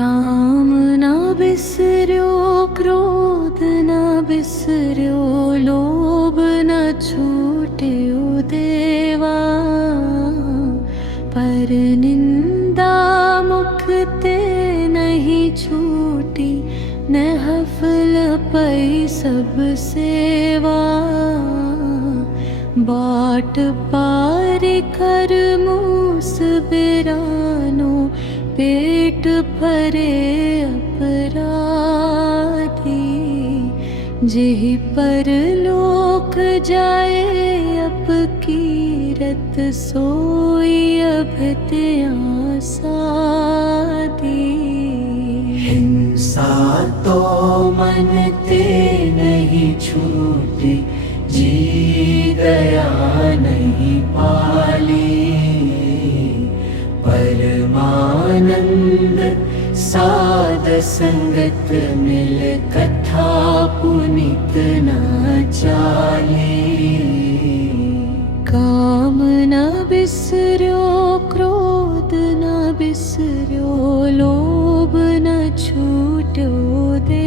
काम ना बिसर्यो, क्रोध ना बिसर्यो, लोभ न छूट्यो देवा। पर निंदा मुख ते नहीं छूटी, न हफल पई सब सेवा। बाट पार कर मूस बिरानो, पेट भरे अपराधी। जेहि पर लोक जाए अप कीरत, सोई अभित आसादी। हिंसा तो मन ते नहीं छूटी, जी दया नहीं पाली। परमानंद साध संगत मिल, कथा पुनित न चाली। काम न बिसर्यो, क्रोध न बिसर्यो, लोभ न छूट्यो दे।